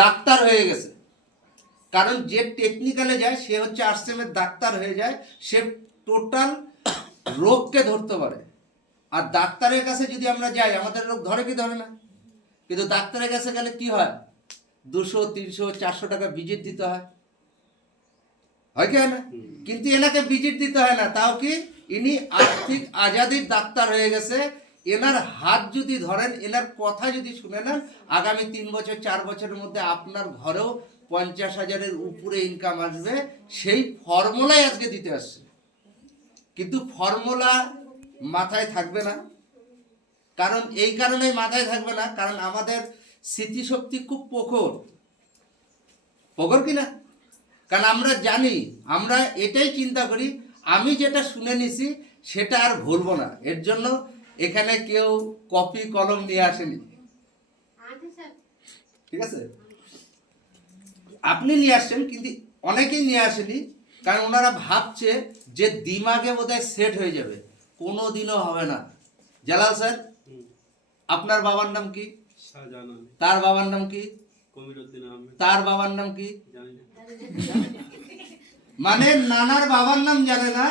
Doctor হয়ে গেছে, কারণ যে টেকনিক্যালে যায় সে হচ্ছে আরসিএমের ডাক্তার হয়ে যায়, সে টোটাল রোগকে ধরতে পারে। আর ডাক্তারের কাছে যদি আমরা যাই আমাদের রোগ ধরে কি ধরে না, কিন্তু ডাক্তারের কাছে গেলে কি হয়, 200, 300, 400 টাকা ভিজিট দিতে হয় কি হয় না? কিন্তু এনাকে ভিজিট দিতে হয় না, তাও কি ইনি আর্থিক আজাদির ডাক্তার হয়ে গেছে। এনার হাত যদি ধরেন, এনার কথা যদি শুনে নেন, আগামী 3 বছর 4 বছরের মধ্যে আপনার ঘরেও 50,000-এর উপরে ইনকাম আসবে। সেই ফর্মুলাই আজকে দিতে আসছে, কিন্তু ফর্মুলা মাথায় থাকবে না। কারণ এই কারণেই মাথায় থাকবে না, কারণ আমাদের স্মৃতিশক্তি খুব প্রখর কিনা। কারণ আমরা জানি, আমরা এটাই চিন্তা করি আমি যেটা শুনে নিছি সেটা আর ভুলবো না। এর জন্য এখানে কেউ কপি কলম নিয়ে আসেনি, ঠিক আছে? আপনি নিয়ে আসছেন, কিন্তু অনেকেই নিয়ে আসেনি, কারণ ওনারা ভাবছে যে দিমাগে বোধহয় সেট হয়ে যাবে। কোনো দিনও হবে না। জালাল স্যার, আপনার বাবার নাম কি? তার বাবার নাম কি? তার বাবার নাম কি? মানে নানার বাবার নাম জানে না,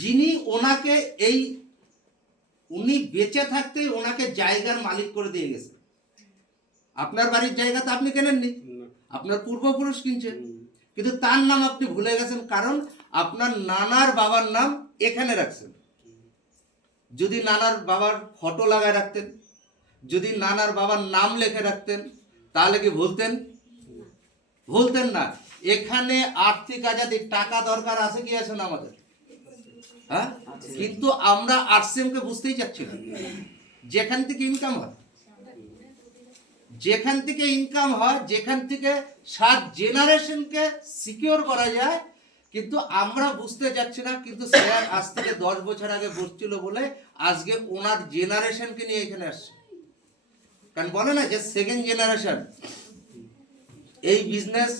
যিনি ওনাকে উনি বেঁচে থাকতেই ওনাকে জায়গার মালিক করে দিয়ে গেছে। আপনার বাড়ির জায়গা তো আপনি কেনেননি, আপনার পূর্বপুরুষ কিনছে, কিন্তু তার নাম আপনি ভুলে গেছেন, কারণ আপনার নানার বাবার নাম এখানে রাখছেন। যদি নানার বাবার ফটো লাগায় রাখতেন, যদি নানার বাবার নাম লিখে রাখতেন, তাহলে কি ভুলতেন না। এখানে আর্থিক আজাদি, টাকা দরকার আছে কি আছে না আমাদের, হ্যাঁ? কিন্তু আমরা আরসিএমকে বুঝতেই চাচ্ছি না। যেখান থেকে ইনকাম হয়, যেখান থেকে 7 জেনারেশনকে সিকিউর করা যায়, কিন্তু আমরা বুঝতে যাচ্ছি না। কিন্তু স্যার আজ থেকে 10 বছর আগে বসছিল বলে আজকে ওনার জেনারেশনকে নিয়ে এখানে আসছে। কারণ বলে না যে সেকেন্ড জেনারেশন। এই বিজনেস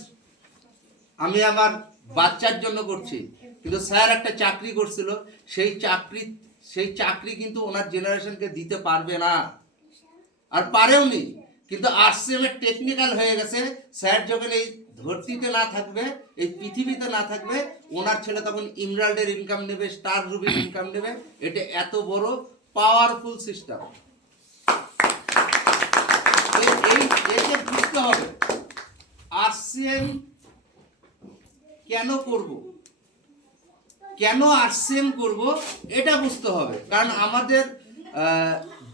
আমি আমার বাচ্চার জন্য করছি, কিন্তু স্যার একটা চাকরি করছিল, সেই চাকরি কিন্তু ওনার জেনারেশনকে দিতে পারবে না, আর পারেওনি। কিন্তু আরসিএম এর টেকনিক্যাল হয়ে গেছে। স্যার যখন এই ধরতিতে না থাকবে, এই পৃথিবীতে না থাকবে, ওনার ছেলে তখন ইমরাল্ডের ইনকাম নেবে, স্টার রুবির ইনকাম নেবে। এটা এত বড় পাওয়ারফুল সিস্টেম। একে বুঝতে হবে আরসিএম কেন করব, কেন আরসিএম করব, এটা বুঝতে হবে। কারণ আমাদের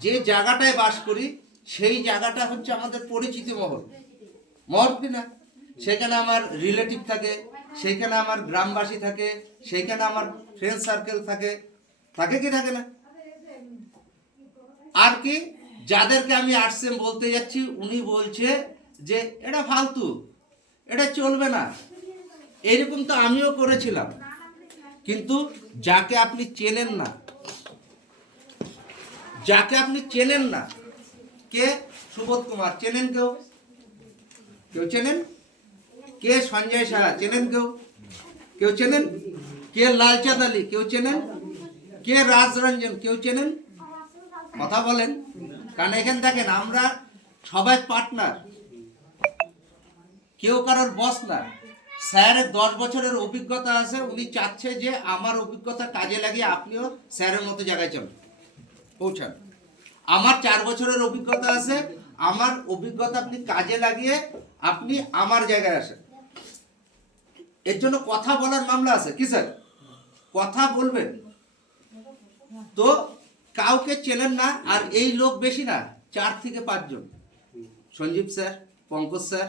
যে জায়গাটায় বাস করি সেই জায়গাটা হচ্ছে আমাদের পরিচিতি মহল কিনা। সেখানে আমার রিলেটিভ থাকে, সেখানে আমার গ্রামবাসী থাকে, সেখানে আমার ফ্রেন্ড সার্কেল থাকে কি থাকে না? আর কি যাদেরকে আমি আরসিএম বলতে যাচ্ছি, উনি বলছে যে এটা ফালতু, এটা চলবে না। এরকম তো আমিও করেছিলাম। কিন্তু যাকে আপনি চেনেন না, কে সুবোধ কুমার চেনেন? কেউ চেনেন? কে সঞ্জয় সাহা চেনেন? কেউ চেনেন? কে লালচাঁদ আলী কেউ চেনেন? কে রাজরঞ্জন কেউ চেনেন? কথা বলেন। কারণ এখানে দেখেন আমরা সবাই পার্টনার, কেউ কারোর বস না। স্যারের 10 বছরের অভিজ্ঞতা আছে, উনি চাচ্ছে যে আমার অভিজ্ঞতা কাজে লাগিয়ে আপনিও স্যারের মতো জায়গায় পৌঁছান। আমার 4 বছরের অভিজ্ঞতা আছে, আমার অভিজ্ঞতা আপনি কাজে লাগিয়ে আপনি আমার জায়গায় আসেন। এর জন্য কথা বলার মামলা আছে কি স্যার? কথা বলবেন। তো কাউকে চেনেন না, আর এই লোক বেশি না, 4 থেকে 5 জন। সঞ্জীব স্যার, পঙ্কজ স্যার,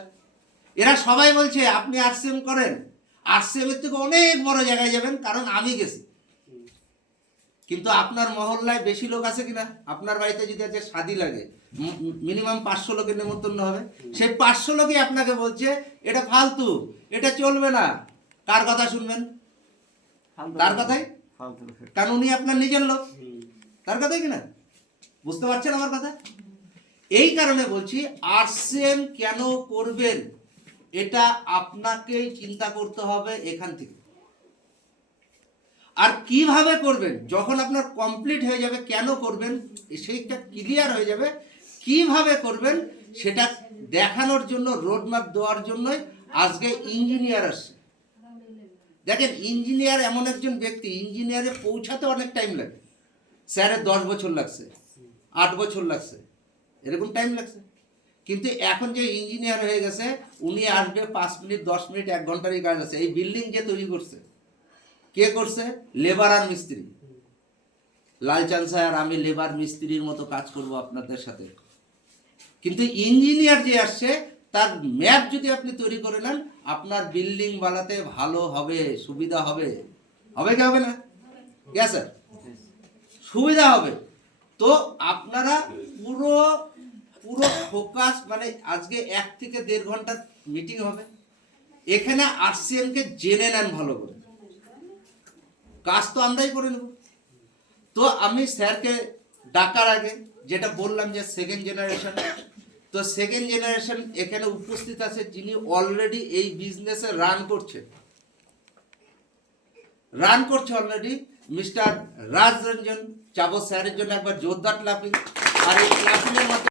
এরা সবাই বলছে আপনি আরসিএম করেন, আরসিএম এর থেকে অনেক বড় জায়গায় যাবেন, কারণ আমি গেছি। কিন্তু আপনার মহল্লায় বেশি লোক আছে কিনা? আপনার বাড়িতে যদি আজকে শাদি লাগে, মিনিমাম 500 লোকের নেমন্তন্ন হবে। সেই 500 লোকই আপনাকে বলছে এটা ফালতু, এটা চলবে না। কার কথা শুনবেন? তার কথাই, কারণ উনি আপনার নিজের লোক, তার কথাই কিনা। বুঝতে পারছেন আমার কথা? এই কারণে বলছি আরসিএম কেন করবেন, এটা আপনাকেই চিন্তা করতে হবে এখান থেকে। আর কিভাবে করবেন, যখন আপনার কমপ্লিট হয়ে যাবে, কেন করবেন সেইটা ক্লিয়ার হয়ে যাবে, কিভাবে করবেন সেটা দেখানোর জন্য, রোড ম্যাপ দেওয়ার জন্যই আজকে ইঞ্জিনিয়ার আসছে। দেখেন, ইঞ্জিনিয়ার এমন একজন ব্যক্তি, ইঞ্জিনিয়ারে পৌঁছাতে অনেক টাইম লাগে। স্যারের 10 বছর লাগছে, 8 বছর লাগছে, এরকম টাইম লাগছে। কিন্তু এখন যে ইঞ্জিনিয়ার হয়ে গেছে, উনি আসবে 5 মিনিট, 10 মিনিট, 1 ঘন্টারই কাজ আছে। এই বিল্ডিং যে তৈরি করছে, কে করছে? লেবার আর মিস্ত্রি। লালচাঁদ স্যার, আমি লেবার মিস্ত্রির মতো কাজ করব আপনাদের সাথে। কিন্তু ইঞ্জিনিয়ার যে আসছে, তার ম্যাপ যদি আপনি তৈরি করে নেন, আপনার বিল্ডিং বানাতে ভালো হবে, সুবিধা হবে। হবে কি হবে না? গ্যাস স্যার, সুবিধা হবে। তো আপনারা পুরো পুরো ফোকাস, মানে আজকে 1 থেকে 1.5 ঘন্টা মিটিং হবে। এখানে আরসিএমকে জেনে নেন ভালো করে, কাজ তো আমরাই করে নেব। তো আমি স্যারকে ডাকার আগে যেটা বললাম যে সেকেন্ড জেনারেশন, তো সেকেন্ড জেনারেশন এখানে উপস্থিত আছে, যিনি অলরেডি এই বিজনেসে রান করছে অলরেডি, মিস্টার রাজরঞ্জন। চাবো স্যারের জন্য একবার জোরদার ক্লাপিং। আর এই ক্লাপিংয়ের মাধ্যমে